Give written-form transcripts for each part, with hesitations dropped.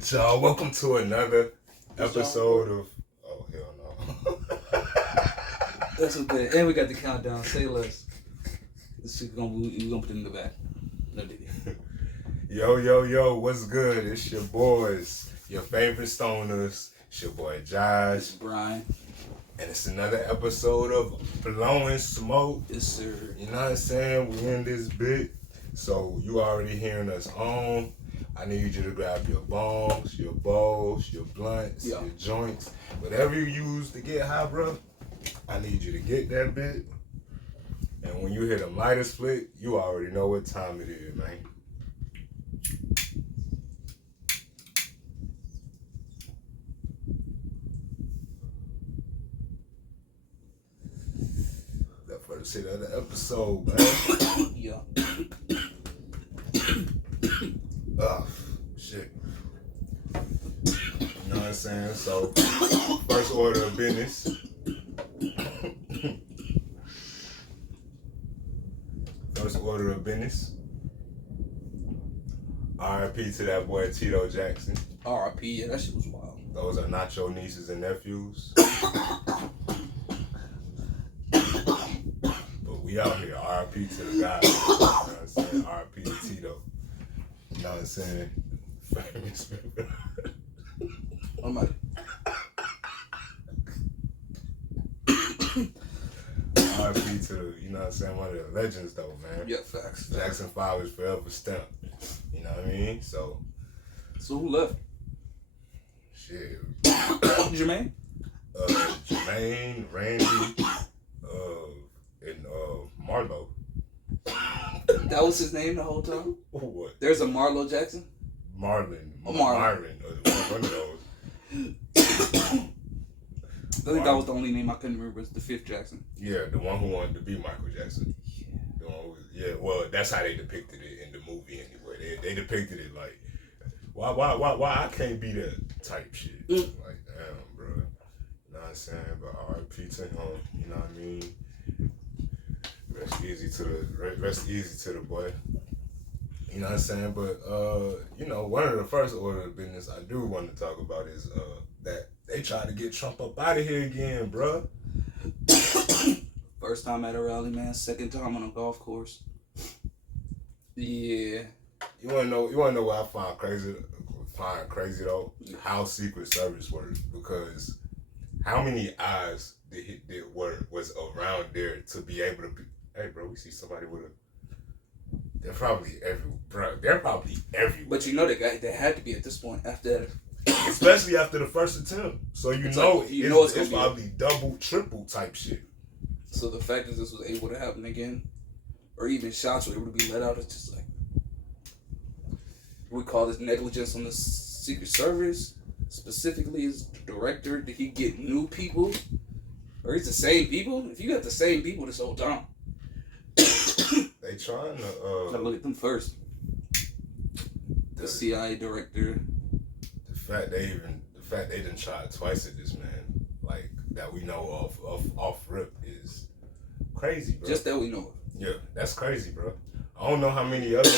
with y'all? Welcome to another episode of. Oh hell no. That's okay. And we got the countdown. Say less. This shit we gonna put it in the back. No diddy. Yo, what's good? It's your boys, your favorite stoners. It's your boy Josh. It's Brian. And it's another episode of Blowing Smoke. Yes, sir. You know what I'm saying? We in this bit. So you already hearing us on. I need you to grab your bongs, your bowls, your blunts, your joints, whatever you use to get high, bro. I need you to get that bit. And when you hear the lighter split, you already know what time it is, man. That first hit of the episode, man. Yeah. Oh, shit. You know what I'm saying? So, first order of business. First order of business. R.I.P. to that boy Tito Jackson. R.I.P. Yeah, that shit was wild. Those are not your nieces and nephews. But we out here. R.I.P. to the guy. You know what I'm saying? R.I.P. to Tito. You know what I'm saying? Famous. I'm like, R.I.P. to, you know what I'm saying, one of the legends though, man. yeah, facts. Jackson 5 is forever stamped. You know what I mean? So who left? shit. Jermaine? Jermaine, Randy, and Marlo. That was his name the whole time? What? There's a Marlo Jackson? Myron. Myron. One of those. I think that was the only name I couldn't remember, was the fifth Jackson. Yeah, the one who wanted to be Michael Jackson. Yeah. The one who, yeah, well, that's how they depicted it in the movie anyway. They depicted it like, why I can't be that type shit. Like, damn, bro. You know what I'm saying? But R.I.P. to him. You know what I mean? Rest easy to the boy. You know what I'm saying? But you know, one of the first order of business I do want to talk about is that they tried to get Trump up out of here again, bro. First time at a rally, man. Second time on a golf course. Yeah. You wanna know what I find crazy though? How Secret Service works, because how many eyes was around there to be able to be, hey bro, we see somebody with a, they're probably everywhere. But you know they had to be at this point after that. Especially after the first attempt. So it's probably double, triple type shit. So the fact that this was able to happen again, or even shots were able to be let out, it's just like, we call this negligence on the Secret Service, specifically as director. Did he get new people? Or it's the same people? If you got the same people this whole time. They trying to gotta look at them first. The CIA director. The fact they didn't try twice at this, man, like that we know of off rip is crazy, bro. Just that we know of. Yeah, that's crazy, bro. I don't know how many other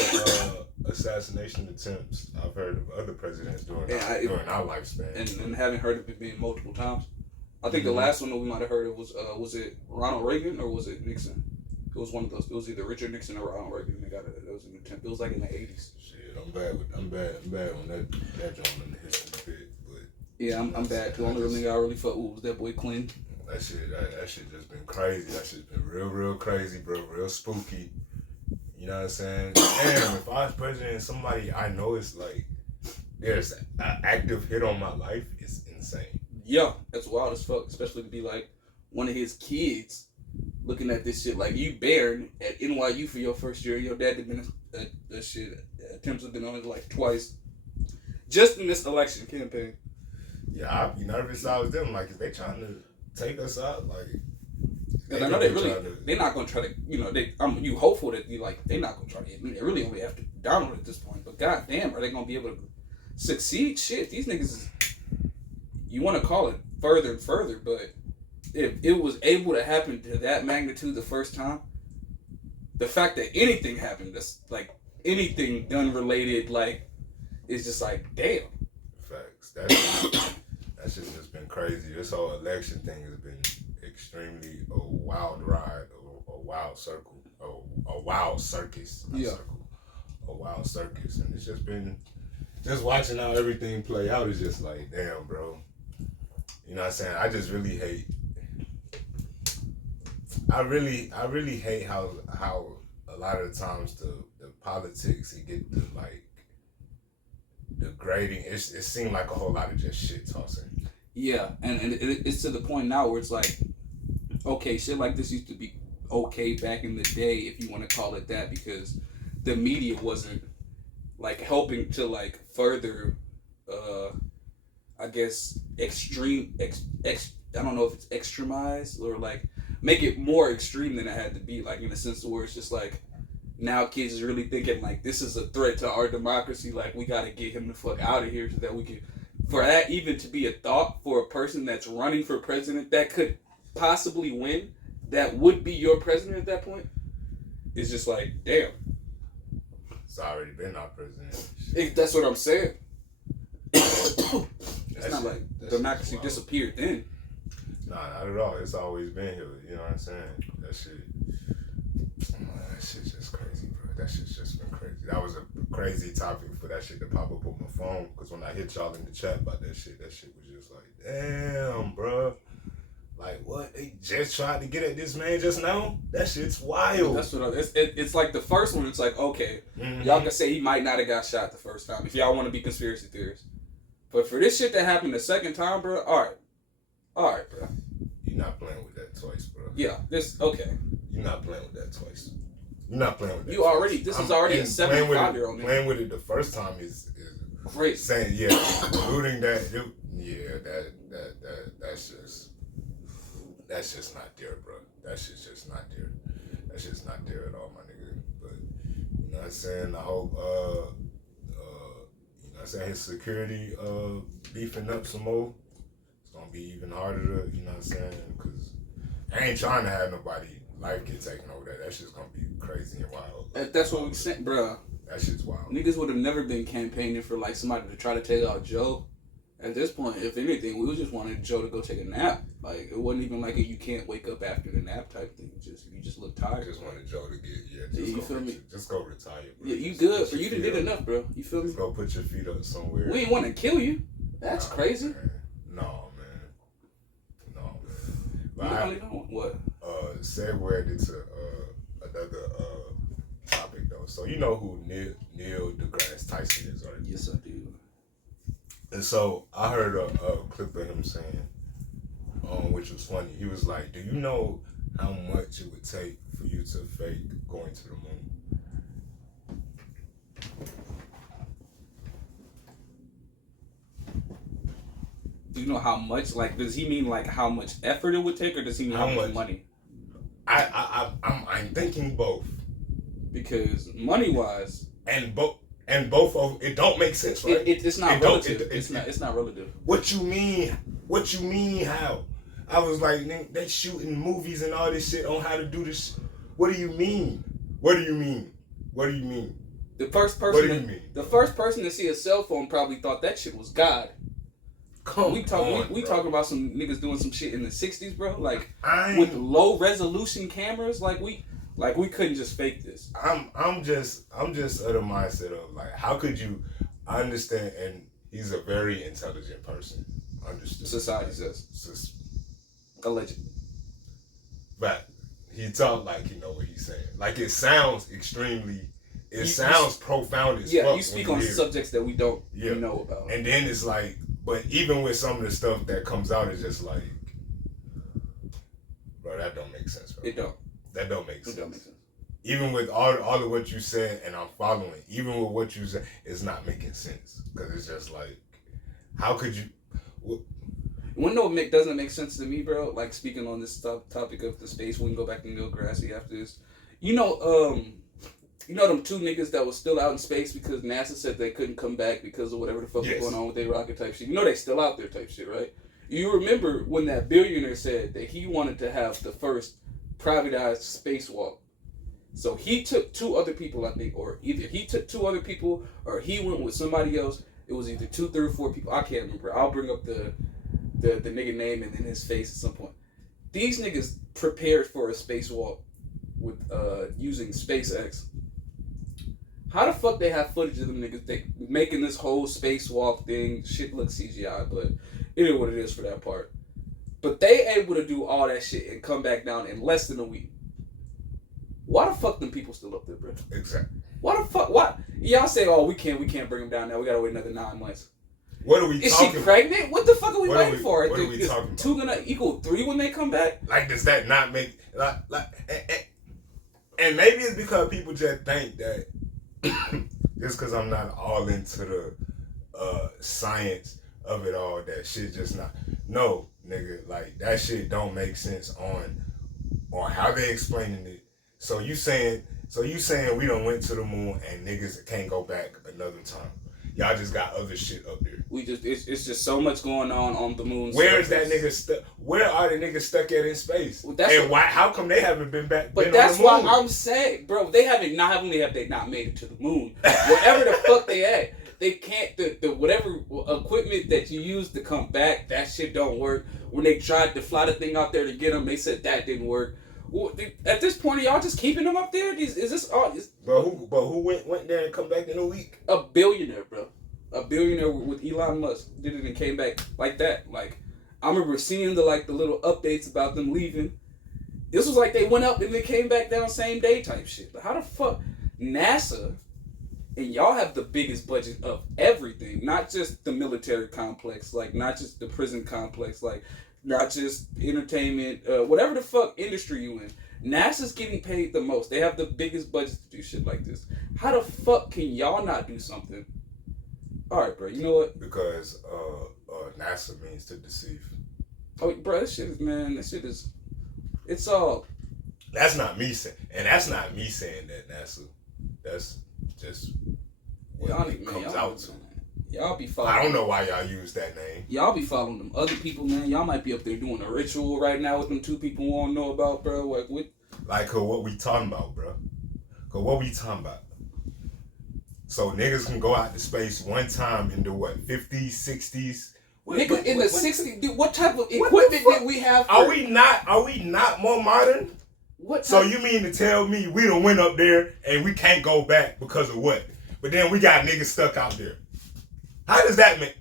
assassination attempts I've heard of other presidents during our lifespan. And having heard of it being multiple times. I think the last one that we might have heard of was it Ronald Reagan or was it Nixon? It was one of those. It was either Richard Nixon or Ronald Reagan. They got it. It was an attempt. It was like in the 80s. Shit, I'm bad on that joint in the history bit, but yeah, I'm bad. The only thing I really fuck with was that boy Clinton. That shit just been crazy. That shit's been real crazy, bro. Real spooky. You know what I'm saying? Damn, if I was president and somebody I know is like, there's an active hit on my life, it's insane. Yeah, that's wild as fuck. Especially to be like one of his kids looking at this shit. Like, you bared at NYU for your first year. Your dad had been attempts have been on it like twice. Just in this election campaign. Yeah, I'd be nervous. I was them. Like, if they trying to take us out, like, because I know they're not gonna try to, you hopeful that they're not gonna try to. They really only have to Donald at this point. But goddamn, are they gonna be able to succeed? Shit, these niggas. You want to call it further and further, but if it was able to happen to that magnitude the first time, the fact that anything happened, that's like anything gun related, like, it's just like, damn. that shit's just been crazy. This whole election thing has been extremely a wild ride, a wild circle, a wild circus. A wild circus, and it's just been watching how everything play out is just like, damn, bro. You know what I'm saying? I just really hate. I really hate how a lot of the times the politics it get the like the grading. It seemed like a whole lot of just shit tossing. Yeah, and it's to the point now where it's like, okay, shit like this used to be okay back in the day, if you want to call it that, because the media wasn't like helping to like further I guess I don't know if it's extremize or like make it more extreme than it had to be, like in a sense where it's just like now kids is really thinking like this is a threat to our democracy, like we gotta get him the fuck out of here so that we can, for that even to be a thought for a person that's running for president that could possibly win, that would be your president at that point, it's just like, damn. It's already been our president. That's what I'm saying. It's not like democracy disappeared then. Nah, not at all. It's always been here. You know what I'm saying? That shit's just crazy, bro. That shit's just been crazy. That was a crazy topic for that shit to pop up on my phone. Because when I hit y'all in the chat about that shit was just like, damn, bro. Like, what? They just tried to get at this man just now? That shit's wild. That's what it's like the first one, it's like, okay, y'all can say he might not have got shot the first time if y'all want to be conspiracy theorists. But for this shit that happened the second time, bro, alright, bro. You're not playing with that twice, bro. Yeah, okay. You're not playing with that twice. You're not playing with that You already, this is already a 75-year-old man. Playing with it the first time is great. Saying, yeah, including that, that's just not there, bro. That shit's just not there. That shit's not there at all, my nigga. But, you know what I'm saying? I hope, you know what I'm saying, his security beefing up some more. It's gonna be even harder to, you know what I'm saying? Because I ain't trying to have nobody life get taken over there. That shit's gonna be crazy and wild. That's what we said, bro. That shit's wild. Niggas would have never been campaigning for like somebody to try to take out Joe. At this point, if anything, we just wanted Joe to go take a nap. Like, it wasn't even like you can't wake up after the nap type thing. You just look tired. Just wanted Joe to get, you feel me? Just go retire, bro. Yeah, you good. For you to did enough, bro. You feel me? Just go put your feet up somewhere. We ain't want to kill you. That's crazy. Man. No, man. But what? Segued into another topic, though. So, you know who Neil deGrasse Tyson is, right? Yes, I do. And so I heard a clip of him saying, which was funny. He was like, "Do you know how much it would take for you to fake going to the moon?" Do you know how much? Like, does he mean like how much effort it would take, or does he mean how much money? I'm thinking both. Because money wise, and both of it don't make sense, right? It's not relative. It's not relative. What you mean? What you mean? How? I was like, they shooting movies and all this shit on how to do this. What do you mean? What do you mean? What do you mean? The first person. What do you mean? The first person to see a cell phone probably thought that shit was God. We talking about some niggas doing some shit in the 60s, bro. Like with low resolution cameras. Like we couldn't just fake this. I'm just of the mindset of like, how could you understand? And he's a very intelligent person. Understood. Society says. Alleged. But he talk like he know what he's saying. Like it sounds extremely. It sounds profound as fuck. Yeah, you speak on subjects that we don't know about. And then it's like, but even with some of the stuff that comes out, it's just like, bro, that don't make sense, bro. It don't. That don't make sense. It don't make sense. Even with all of what you said, and I'm following, even with what you said, it's not making sense. Because it's just like, how could you... One note doesn't make sense to me, bro. Like, speaking on this topic of the space, we can go back and go grassy after this. You know them two niggas that was still out in space because NASA said they couldn't come back because of whatever the fuck was going on with their rocket type shit. You know they still out there type shit, right? You remember when that billionaire said that he wanted to have the first privatized spacewalk. So he took two other people, I think, or either he took two other people or he went with somebody else It was either 2, 3, or 4 people. I can't remember. I'll bring up the nigga name and then his face at some point. These niggas prepared for a spacewalk with using SpaceX. How the fuck they have footage of them niggas making this whole spacewalk thing? Shit looks CGI, but it is what it is for that part. But they able to do all that shit and come back down in less than a week. Why the fuck them people still up there, bro? Exactly. Why the fuck? Why? Y'all say, oh, we can't bring them down now. We gotta wait another 9 months. What are we Is talking she pregnant? What the fuck are we waiting for? What are we talking about? 2 gonna equal 3 when they come back? Like, does that not make and maybe it's because people just think that just because I'm not all into the science of it all, that shit just not. No, nigga, like that shit don't make sense on how they explaining it. So you saying we done went to the moon and niggas can't go back another time. Y'all just got other shit up there. It's just so much going on the moon. Where is that nigga stuck? Where are the niggas stuck at in space? Well, how come they haven't been back? But that's why I'm saying, bro, they not made it to the moon. Whatever the fuck they at, they can't. The whatever equipment that you use to come back, that shit don't work. When they tried to fly the thing out there to get them, they said that didn't work. Well, at this point, are y'all just keeping them up there? Is this all? But who went there and come back in a week? A billionaire, bro. A billionaire with Elon Musk did it and came back like that. Like, I remember seeing the little updates about them leaving. This was like they went up and they came back down same day type shit. But how the fuck NASA and y'all have the biggest budget of everything, not just the military complex, like not just the prison complex, like not just entertainment, whatever the fuck industry you in. NASA's getting paid the most. They have the biggest budget to do shit like this. How the fuck can y'all not do something? All right, bro. You know what? Because NASA means to deceive. Oh, bro, this shit is. It's all. That's not me saying, and that's not me saying that NASA. That's just what it comes out to. Y'all be following. I don't know why y'all use that name. Y'all be following them other people, man. Y'all might be up there doing a ritual right now with them 2 people we don't know about, bro. Like what? Like what we talking about, bro? Cause what we talking about? So niggas can go out to space one time in the 50s, 60s. Nigga, in the 60s, what type of equipment did we have? Are we not more modern? What? So you mean to tell me we done went up there and we can't go back because of what? But then we got niggas stuck out there. How does that make?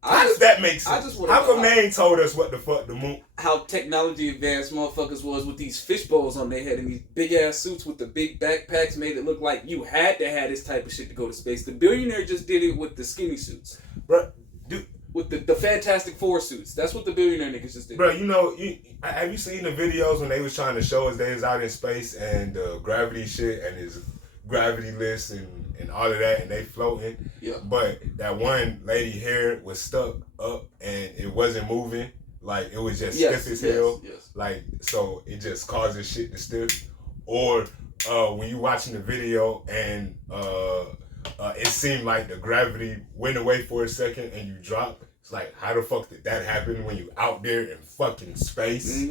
How does that make sense? How come they ain't told us what the fuck the moon? How technology advanced motherfuckers was with these fish bowls on their head and these big ass suits with the big backpacks made it look like you had to have this type of shit to go to space. The billionaire just did it with the skinny suits, bro. Dude, with the Fantastic Four suits. That's what the billionaire niggas just did. Bro, you know, have you seen the videos when they was trying to show us they was out in space and gravity shit and his gravity list and all of that and they floating? Yeah. But that one lady hair was stuck up and it wasn't moving. Like it was just stiff as hell. Yes. Like so it just causes shit to stiff. Or when you watching the video and it seemed like the gravity went away for a second and you dropped. It's like, how the fuck did that happen when you out there in fucking space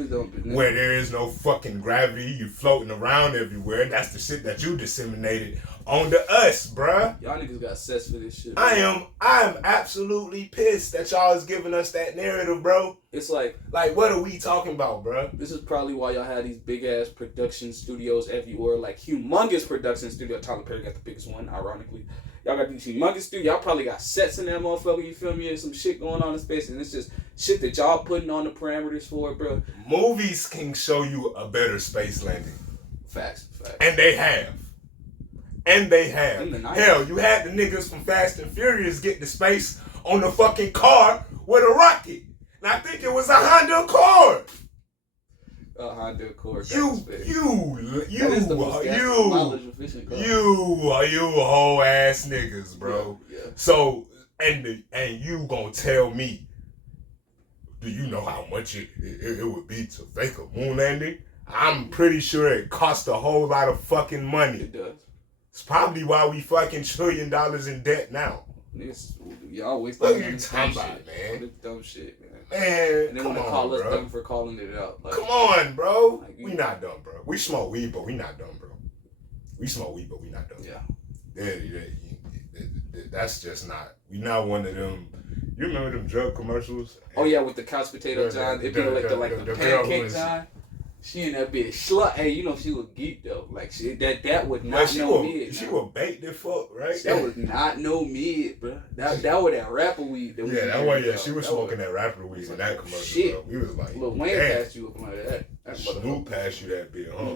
where there is no fucking gravity? You floating around everywhere. That's the shit that you disseminated onto us, bruh. Y'all niggas got sets for this shit. Bro. I am absolutely pissed that y'all is giving us that narrative, bro. It's like what are we talking about, bro? This is probably why y'all had these big ass production studios everywhere, like humongous production studio. Tyler Perry got the biggest one, ironically. Y'all got these humongous studios. Y'all probably got sets in that motherfucker, you feel me? And some shit going on in space, and it's just shit that y'all putting on the parameters for it, bro. Movies can show you a better space landing. Facts. And they have. Hell, you had the niggas from Fast and Furious get to space on the fucking car with a rocket. And I think it was a Honda Accord. A Honda Accord. You whole ass niggas, bro. Yeah. So, and you gonna tell me, do you know how much it would be to fake a moon landing? I'm pretty sure it costs a whole lot of fucking money. It does. It's probably why we fucking $1 trillion in debt now. Y'all waste what are you talking about, man? This dumb shit, man. Man, and they want to call us dumb for calling it out. Like, come on, bro. Like, we not dumb, bro. We smoke weed, but we not dumb, bro. We smoke weed, but we not dumb. Yeah. that's just not. We not one of them. You remember them drug commercials? Oh yeah, with the couch potato John. It be like the pancake John. She in that bitch slut. Hey, you know she was geek though. Like that would not mid. She was baked the fuck, right? That was not no mid, bro. That was that rapper weed. That was yeah. She was smoking that rapper weed in that commercial. Shit, bro. We was like, Lil Wayne passed you up like that. Snoop passed you that bit, huh?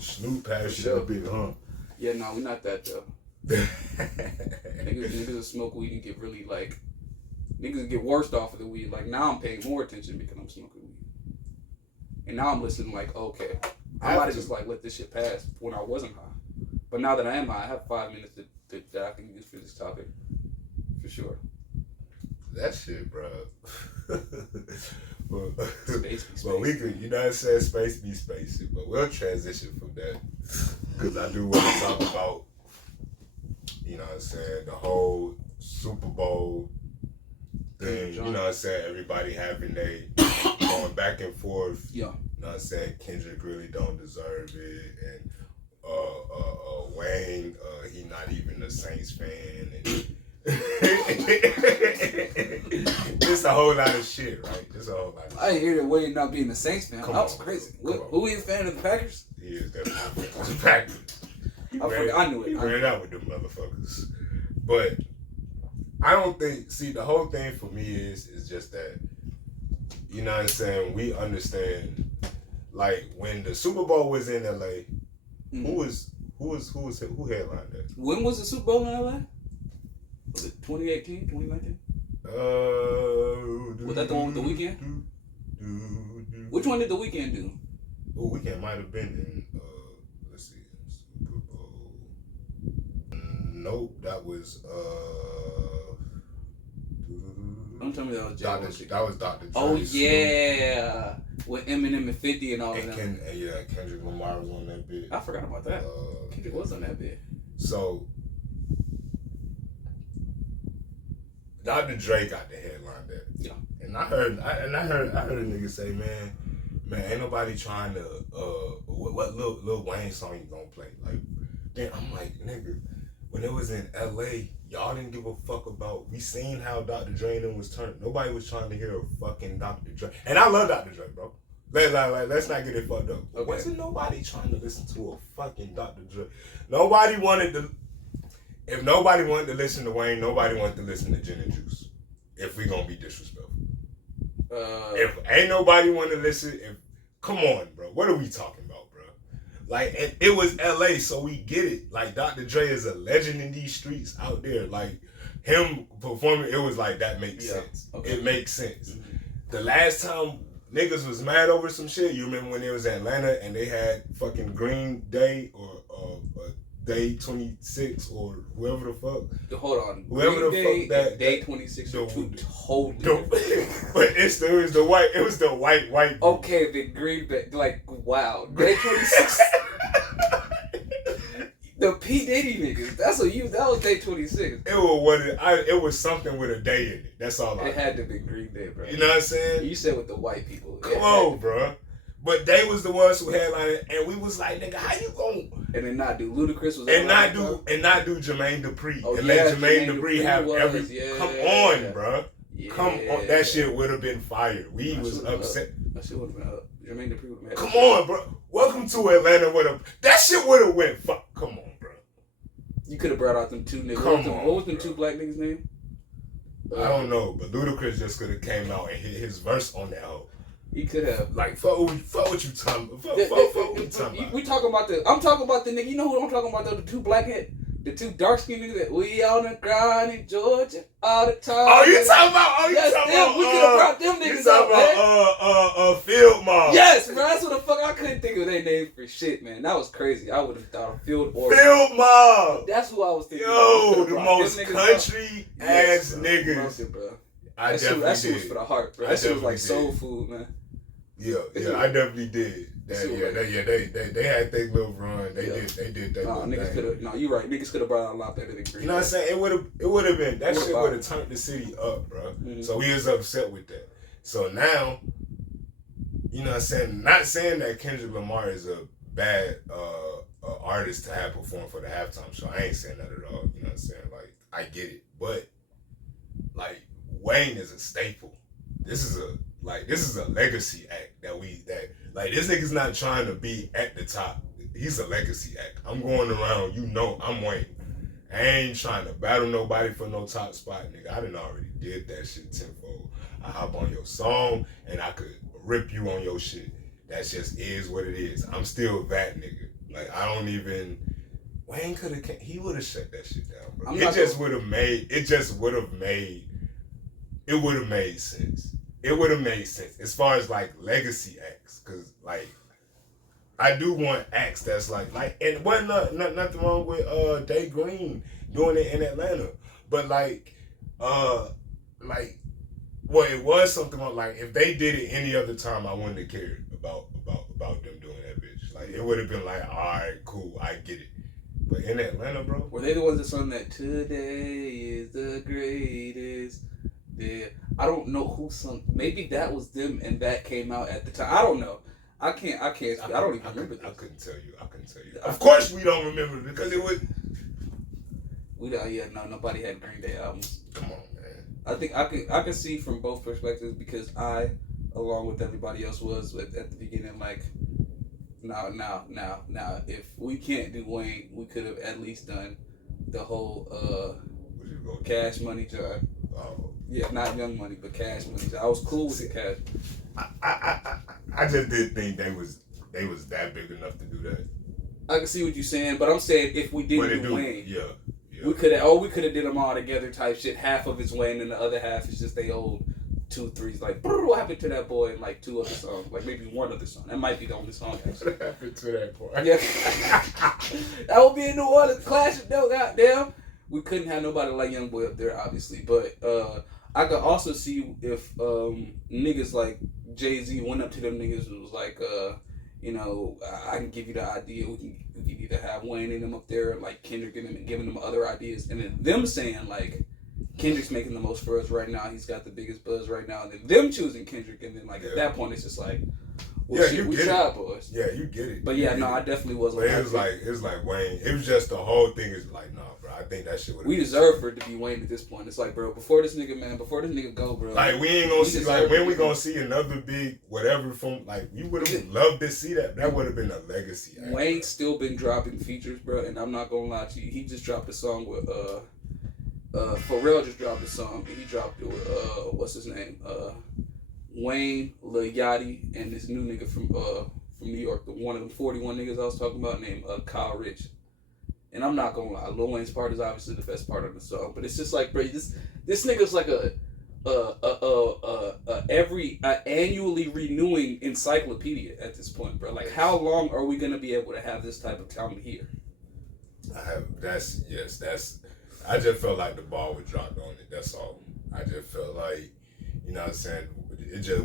Snoop passed you that bit, huh? Yeah, no, we not that though. niggas will smoke weed and get really like. Niggas get worse off of the weed. Like now I'm paying more attention because I'm smoking weed. And now I'm listening like, okay, I might have just like let this shit pass when I wasn't high. But now that I am high, I have 5 minutes that I can use for this topic. For sure. That shit, bro. Space be but we could, you know what I'm saying? Space be spacey. But we'll transition from that. Because I do want to talk about, you know what I'm saying, the whole Super Bowl thing. You know what I'm saying? Everybody having going back and forth. Yeah. You know what I'm saying? Kendrick really don't deserve it. And Wayne, he not even a Saints fan. And it's a whole lot of shit, right? It's a whole lot of shit. I didn't hear that Wayne not being a Saints fan. That was crazy. Who is a fan of the Packers? He is definitely a fan of the Packers. I knew it. He ran out with them motherfuckers. But I don't think, see, the whole thing for me is just that, you know what I'm saying, we understand, like, when the Super Bowl was in LA, who headlined that? When was the Super Bowl in LA? Was it 2018, 2019? Was that the one with The Weeknd? Which one did The Weeknd do? Oh, Weeknd might have been in, let's see, Super Bowl. Nope, that was, Don't tell me that was That was Dr. Dre. Oh, yeah. With Eminem and 50 and all of them. Kendrick Lamar was on that bit. I forgot about that. Kendrick was on that bit. So, Dr. Dre got the headline there. Yeah. And I heard a nigga say, man, ain't nobody trying to, what Lil Wayne song you gonna play? Like, then I'm like, nigga, when it was in LA, y'all didn't give a fuck about, we seen how Dr. Dre and them was turned. Nobody was trying to hear a fucking Dr. Dre. And I love Dr. Dre, bro. Let's not get it fucked up. Okay. Wasn't nobody trying to listen to a fucking Dr. Dre. If nobody wanted to listen to Wayne, nobody wanted to listen to Gin and Juice. If we gonna be disrespectful. If ain't nobody want to listen, come on, bro. What are we talking about, bro? Like, it was LA, so we get it. Like, Dr. Dre is a legend in these streets out there. Like, him performing, it was like, that makes sense. Okay. It makes sense. Mm-hmm. The last time niggas was mad over some shit, you remember when it was Atlanta and they had fucking Green Day or Day 26 or whoever the fuck. Hold on. Whoever the fuck that Day 26 are two totally different. But it was the white. Okay, the Green Day, like, wow. Day 26. The P. Diddy niggas. That was Day 26. It was something with a day in it. That's all I know. It had to be Green Day, bro. You know what I'm saying? You said with the white people. Come on, bro. But they was the ones who headlined it, and we was like, nigga, how you gon' and then not do Ludacris was and not do Jermaine Dupri and let Jermaine Dupri have come on, bro. Yeah. Come on, that shit would have been fire. We was upset. That shit would have been up. Jermaine Dupri would have been. Come on, bro. Welcome to Atlanta that shit would have went. Come on, bro. You could have brought out them two niggas. What was them two black niggas' name? I don't know, but Ludacris just could have came out and hit his verse on that hoe. He could have. Like, fuck what you talking about. We talking about I'm talking about the nigga. You know who I'm talking about though? The two the two dark skinned niggas that we on the ground in Georgia all the time. Oh, you talking about? We could have brought them niggas out, man. You talking about Field Mob? Yes, bro. That's what the fuck. I couldn't think of their name for shit, man. That was crazy. I would have thought of Field Mob. That's who I was thinking. Yo, the most country ass niggas. Bro. That shit was for the heart, bro. That shit was like soul food, man. Yeah, I definitely did. They had their little run. They did that. Niggas could have. No, you right. Niggas could have brought out a lot better than Green. You know what I'm saying? It would have been that shit would have turned the city up, bro. Mm-hmm. So he was upset with that. So now, you know what I'm saying? Not saying that Kendrick Lamar is a bad artist to have performed for the halftime show. I ain't saying that at all. You know what I'm saying? Like, I get it, but like Wayne is a staple. This is a legacy act that this nigga's not trying to be at the top. He's a legacy act. I'm going around, I'm Wayne. I ain't trying to battle nobody for no top spot, nigga. I done already did that shit tenfold. I hop on your song and I could rip you on your shit. That just is what it is. I'm still that nigga. Like I don't even. Wayne he would have shut that shit down, bro. It would have made sense. It would have made sense as far as like legacy acts, cause like I do want acts that's like and wasn't nothing wrong with Day Green doing it in Atlanta, but it was something like if they did it any other time, I wouldn't have cared about them doing that bitch. Like it would have been like, all right, cool, I get it. But in Atlanta, bro, were they the ones that sung that "Today is the greatest"? Yeah, I don't know who sung. Maybe that was them, and that came out at the time. I don't know. I can't. I don't even remember. I couldn't tell you. Of course, we don't remember because it was. Nobody had Green Day albums. Come on, man. I think I can see from both perspectives because I, along with everybody else, was at the beginning like, now. If we can't do Wayne, we could have at least done the whole Cash Money job. Oh. Yeah, not Young Money, but Cash Money. I was cool with the Cash. I just didn't think they was that big enough to do that. I can see what you're saying, but I'm saying if we didn't do Wayne, yeah. we could have did them all together type shit. Half of it's Wayne and the other half is just they old 2-3s. Like, what happened to that boy in like 2 other songs? Like maybe 1 other song. That might be the only song. What happened to that boy? Yeah, that would be a New Orleans classic though. Goddamn, we couldn't have nobody like Young Boy up there, obviously. But I could also see if niggas like Jay-Z went up to them niggas and was like, I can give you the idea. We can either have Wayne and them up there, like Kendrick and them, and giving them other ideas, and then them saying like, Kendrick's making the most for us right now. He's got the biggest buzz right now, and then them choosing Kendrick, and then like at that point it's just like, well, shit, we tried, boys. Yeah, you get it. But yeah, no, I definitely wasn't. But it was like Wayne. It was just the whole thing is like, nah, bro. I think that shit would. We deserve for it to be Wayne at this point. It's like, bro, before this nigga go, bro. Like we ain't gonna see. Like when we gonna see another big whatever from like you would have loved to see that. That would have been a legacy. Wayne's still been dropping features, bro, and I'm not gonna lie to you. He just dropped a song with Pharrell just dropped a song, and he dropped it with what's his name? Wayne, Lil Yachty, and this new nigga from New York, one of them 41 niggas I was talking about named Kyle Rich. And I'm not gonna lie, Lil Wayne's part is obviously the best part of the song, but it's just like, bro, this nigga's like every annually renewing encyclopedia at this point, bro. Like, how long are we gonna be able to have this type of talent here? I just felt like the ball was dropped on it. That's all. I just felt like, you know what I'm saying?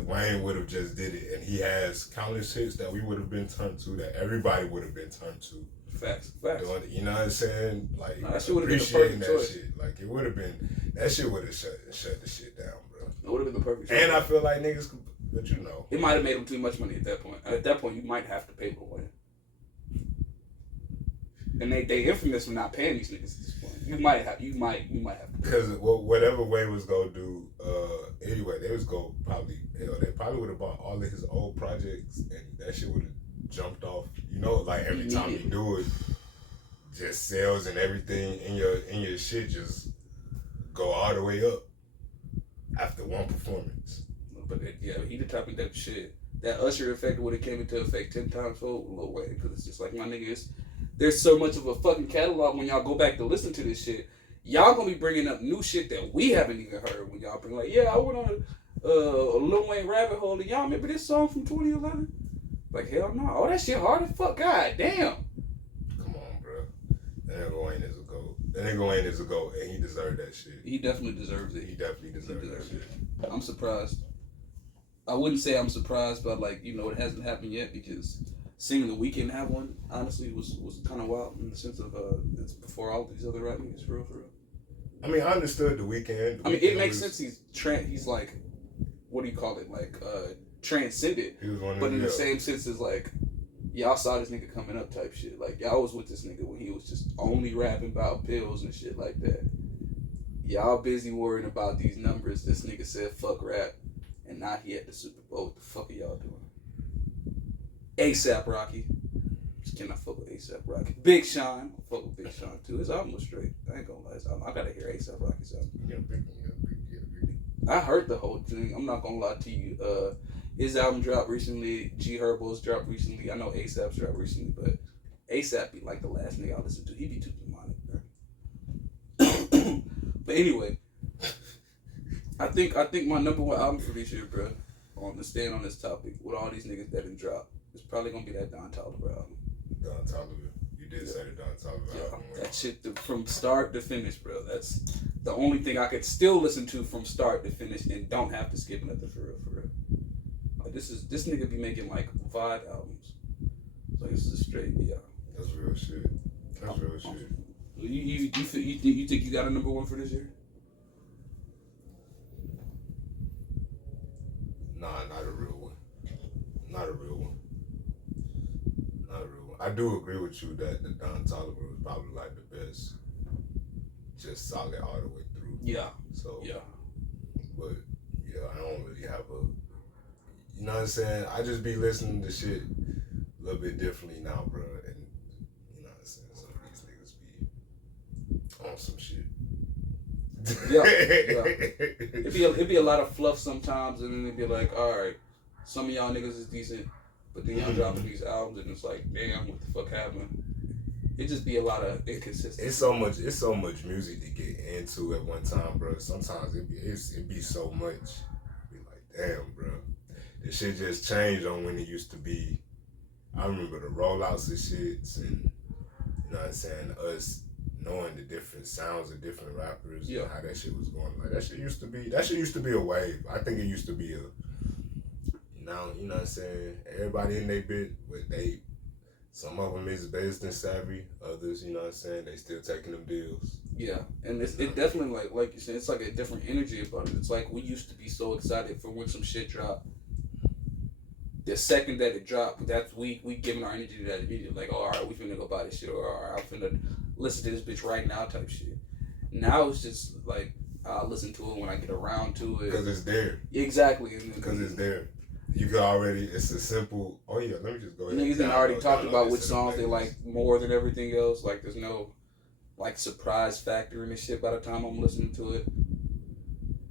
Wayne would have just did it, and he has countless hits that we would have been turned to, that everybody would have been turned to. Facts. Doing it, you know what I'm saying? Like, that shit would have been the perfect choice. Shit. Like, it would have been, that shit would have shut the shit down, bro. It would have been the perfect choice. And I feel like niggas, but it might have made them too much money at that point. At that point, you might have to pay for Wayne. And they infamous for not paying these niggas at this point. You might have to. Because whatever Wayne was gonna do, anyway, they probably would have bought all of his old projects, and that shit would have jumped off. You know, like every time you do it, just sales and everything in your shit just go all the way up after one performance. But he the type of that shit. That Usher effect would have came into effect 10 times for Lil Wayne, because it's just like, my niggas. There's so much of a fucking catalog when y'all go back to listen to this shit. Y'all gonna be bringing up new shit that we haven't even heard when y'all bring like, yeah, I went on a Lil Wayne rabbit hole, and y'all remember this song from 2011? Like, hell no. Oh, that shit hard as fuck. God damn. Come on, bro. That nigga Wayne is a GOAT. That nigga Wayne is a GOAT, and he deserved that shit. He definitely deserves it. He definitely deserves that shit. I'm surprised. I wouldn't say I'm surprised, but like, it hasn't happened yet, because seeing The Weeknd have one, honestly, was kind of wild in the sense of it's before all these other rap niggas, for real. I mean, I understood The Weeknd. It makes sense. He's like, what do you call it? Like transcended. But in the same sense as like, y'all saw this nigga coming up type shit. Like, y'all was with this nigga when he was just only rapping about pills and shit like that. Y'all busy worrying about these numbers. This nigga said fuck rap, and now he at the Super Bowl. What the fuck are y'all doing? A$AP Rocky. Just cannot fuck with A$AP Rocky. Big Sean. I fuck with Big Sean too. His album was straight. I ain't gonna lie. I gotta hear A$AP Rocky's album. I heard the whole thing. I'm not gonna lie to you. His album dropped recently. G Herbo's dropped recently. I know A$AP's dropped recently, but A$AP be like the last nigga I listen to. He be too demonic, bro. But anyway, I think my number one album for this year, bro, on the stand on this topic with all these niggas that didn't drop, it's probably gonna be that Don Toliver album. Don Toliver, you did say the Don Toliver album. That shit from start to finish, bro. That's the only thing I could still listen to from start to finish and don't have to skip nothing for real. Like this nigga be making like vibe albums. Like this is straight, yeah. That's real shit. That's real shit. You think you got a number one for this year? Nah, not a real one. Not a real one. Not a real one. I do agree with you that the Don Toliver was probably like the best. Just solid all the way through. Yeah. So yeah. But yeah, I don't really have a. You know what I'm saying? I just be listening to shit a little bit differently now, bro. And you know what I'm saying? Some of these niggas be on some shit. Yeah. It'd be a lot of fluff sometimes, and then it'd be like, all right, some of y'all niggas is decent, but then y'all dropping these albums, and it's like, damn, what the fuck happened? It just be a lot of inconsistency. It's so much music to get into at one time, bro. Sometimes it be so much. Be like, damn, bro. This shit just changed on when it used to be. I remember the rollouts of shits, and you know what I'm saying, us knowing the different sounds of different rappers, and how that shit was going. Like that shit used to be a wave. I think it used to be a. Now you know what I'm saying. Everybody in their bit, but some of them is business savvy. Others, you know what I'm saying, they still taking them deals. Yeah, and it definitely like you said, it's like a different energy about it. It's like we used to be so excited for when some shit dropped. The second that it dropped, that's we giving our energy to that immediately. Like, oh, all right, we finna go buy this shit, or all right, I'm finna listen to this bitch right now type shit. Now it's just like I'll listen to it when I get around to it. Because it's there. Exactly. Because it's there. You can already, it's a simple, oh yeah, let me just go ahead. Niggas done already talked about which songs they like more than everything else. Like there's no like surprise factor in this shit by the time I'm listening to it.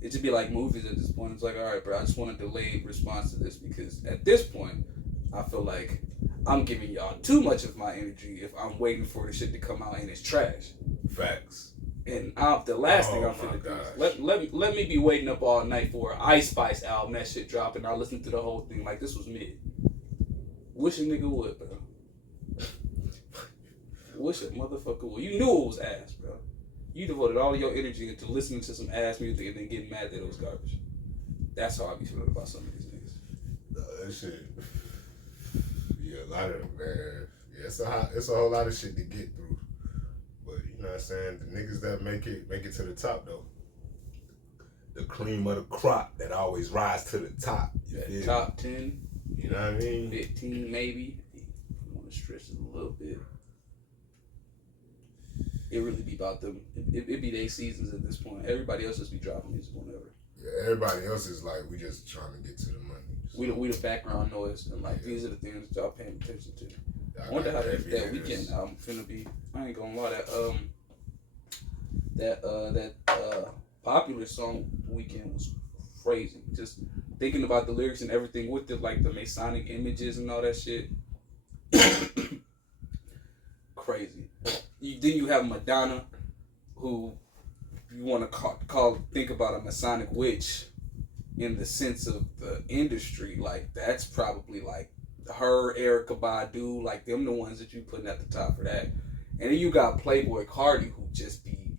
It should be like movies at this point. It's like, all right, bro, I just want a delayed response to this because at this point, I feel like I'm giving y'all too much of my energy if I'm waiting for the shit to come out and it's trash. Facts. And the last thing I'm finna do is let me be waiting up all night for an Ice Spice album, that shit dropping. I listen to the whole thing like this was mid. Wish a nigga would, bro. Wish a motherfucker would. You knew it was ass, bro. You devoted all of your energy into listening to some ass music and then getting mad that it was garbage. That's how I be feeling about some of these niggas. That shit. Yeah, a lot of man. Yeah, it's a whole lot of shit to get through. But you know what I'm saying? The niggas that make it to the top though. The cream of the crop that always rise to the top. That top 10. You know what I mean? 15 maybe. If you want to stretch it a little bit. It really be about them. It be their seasons at this point. Everybody else just be dropping music whenever. Yeah, everybody else is like, we just trying to get to the money. So. We the background noise, and like these are the things that y'all paying attention to. I wonder how that weekend album finna be. I ain't gonna lie, that popular song weekend was crazy. Just thinking about the lyrics and everything with it, like the Masonic images and all that shit. Crazy. Then you have Madonna, who you want to think about a Masonic witch in the sense of the industry. Like that's probably like her, Erykah Badu, like them the ones that you putting at the top for that. And then you got Playboy Cardi, who just be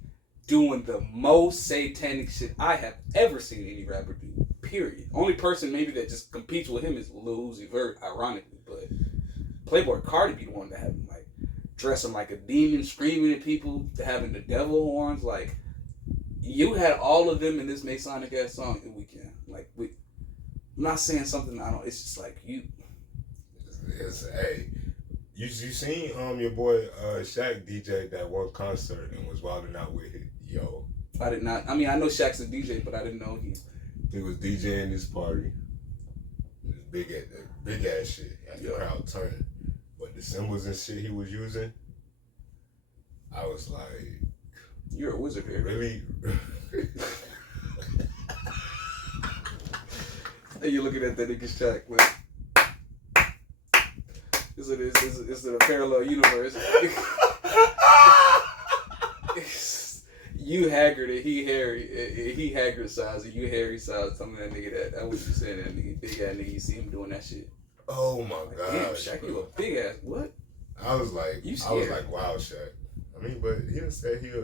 doing the most satanic shit I have ever seen any rapper do. Period. Only person maybe that just competes with him is Lil Uzi Vert, ironically, but Playboy Cardi be the one that have him like dressing like a demon, screaming at people, having the devil horns. Like you had all of them in this Masonic ass song the weekend. Like I'm not saying something I don't. It's just like you. Hey, you seen your boy Shaq DJ that one concert and was wilding out with it. Yo, I did not. I mean, I know Shaq's a DJ, but I didn't know he was DJing this party. This big ass shit. Had the crowd turning. But the symbols and shit he was using, I was like, "You're a wizard here." Really? And you're looking at that nigga Shaq, man. Is it a parallel universe? You Haggard and he Harry, he Haggard size and you Harry size. Tell me that nigga that. I was you saying that nigga, big ass nigga. You see him doing that shit. Oh my god. Damn, Shaq, you a big ass. What? I was like, wow, Shaq. I mean, but he done said he a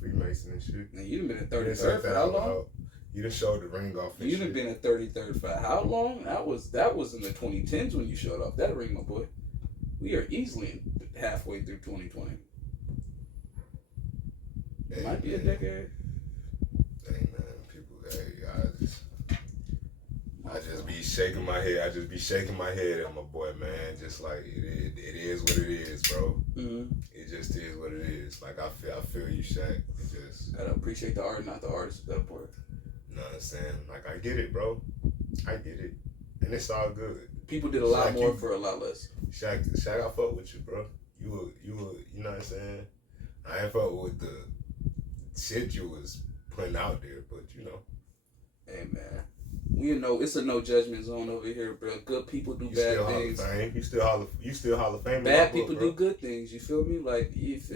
Freemason and shit. Man, you done been a 33rd for how long? You done showed the ring off. You done been a 33rd for how long? That was in the 2010s when you showed off that ring, my boy. We are easily halfway through 2020. It might be a decade. Hey man, people, I just be shaking my head. I just be shaking my head at my boy, man. Just like it is what it is, bro. Mm-hmm. It just is what it is. Like I feel you, Shaq. It just gotta appreciate the art, not the artist. That part. You know what I'm saying? Like I get it, bro. I get it, and it's all good. People did a lot more for a lot less. Shaq, I fuck with you, bro. You know what I'm saying? I ain't fuck with the shit you was putting out there, but you know. Hey man, we know it's a no judgment zone over here, bro. Good people do bad things. You still Hall of Fame. Bad people do good things. You feel me? Like it's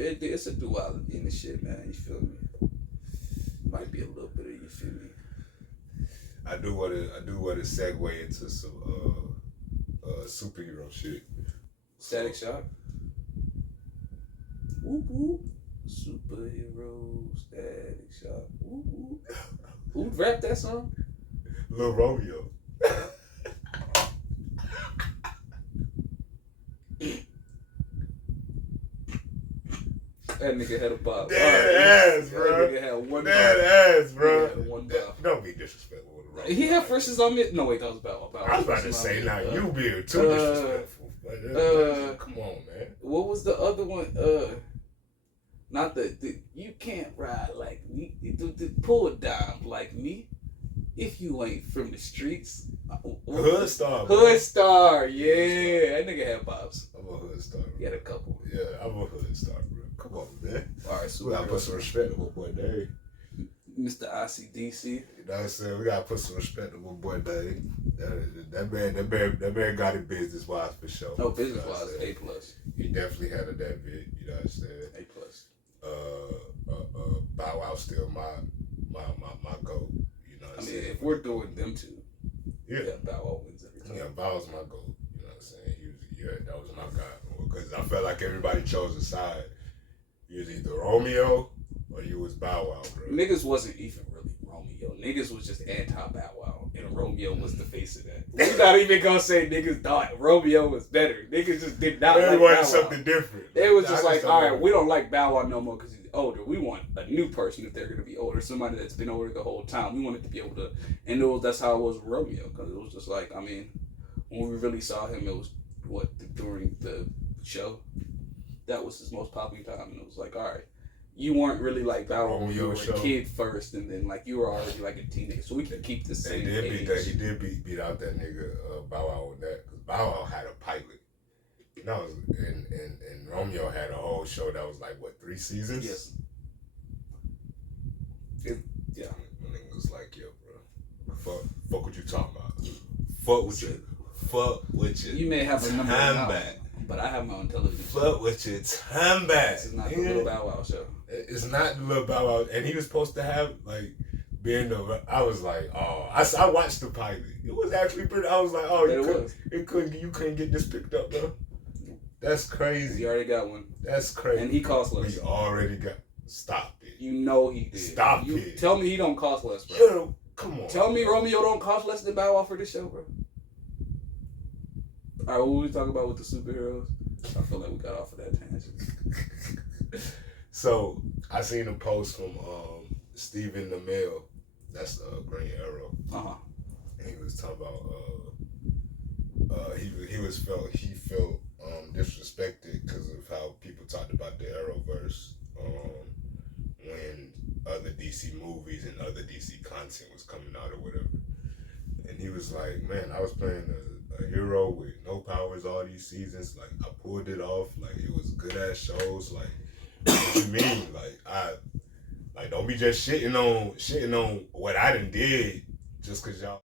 a duality in the shit, man. You feel me? Might be a little bit of you feel me. I do want to segue into some superhero shit. Static Shock. Whoop whoop. Superhero Static Shock. Whoop whoop. Who rapped that song? Lil Romeo. That nigga had a bop. Dead ass, bro. That nigga had one bop. Dead ass, bro. He had one bop. Don't be disrespectful to Romeo. He had verses on me. No, wait, that was Bow Wow. I was about to say, now you being too disrespectful. Come on, man. What was the other one? Not the you can't ride like me. Pull a dime like me. If you ain't from the streets. Hood Star. Hood Star, yeah. That nigga had bops. I'm a Hood Star. He had a couple. Yeah, I'm a Hood Star, bro. Come on, man. All right, so we gotta put some respect on my boy Dave. Mr. ICDC. You know what I'm saying? We gotta put some respect on my boy Dave. That man got it business wise for sure. No, business wise, A+. He definitely had a that bit, you know what I'm saying? A+. Bow Wow still my goat. You know what I'm saying? If we're doing them two, yeah, Bow Wow wins every time. Yeah, Bow Wow's my goat. You know what I'm saying? That was my guy. Because I felt like everybody chose a side. You was either Romeo or you was Bow Wow, bro. Niggas wasn't even really Romeo. Niggas was just anti-Bow Wow. And Romeo was the face of that. We're not even gonna say niggas thought Romeo was better. Niggas just did not like Bow Wow. Wanted something different. It was just like, all right, we don't like Bow Wow no more because he's older. We want a new person if they're gonna be older. Somebody that's been older the whole time. We wanted to be able to, and that's how it was with Romeo. Because it was just like, I mean, when we really saw him, it was during the show. That was his most popular time, and it was like, all right, you weren't really like Bow Wow when you were a kid first, and then like you were already like a teenager, so we can keep the same age. He did beat out that nigga Bow Wow with that, because Bow Wow had a pilot. You know, and Romeo had a whole show that was like 3 seasons. Yes. Yeah. My nigga was like, yo, bro, fuck what you talking about. Fuck with you. You may have a number back. But I have my own television show. Fuck with your time back. This is not the Little Bow Wow show. It's not the Little Bow Wow. And he was supposed to have, like, being the... I was like, oh... I watched the pilot. It was actually pretty... I was like, oh, you couldn't get this picked up, bro. That's crazy. He already got one. That's crazy. And he cost less. He already got... Stop it. You know he did. Stop it. Tell me he don't cost less, bro. Yo, come on. Tell me Romeo don't cost less than Bow Wow for this show, bro. All right, what were we talking about with the superheroes? I feel like we got off of that tangent. So, I seen a post from Stephen the Mail. That's Green Arrow. Uh-huh. And he was talking about he felt disrespected because of how people talked about the Arrowverse when other DC DC movies and other DC content was coming out or whatever. And he was like, man, I was playing a hero with no powers all these seasons. Like, I pulled it off. Like, it was good ass shows. Like, what you mean? Like, don't be just shitting on what I done did just cause y'all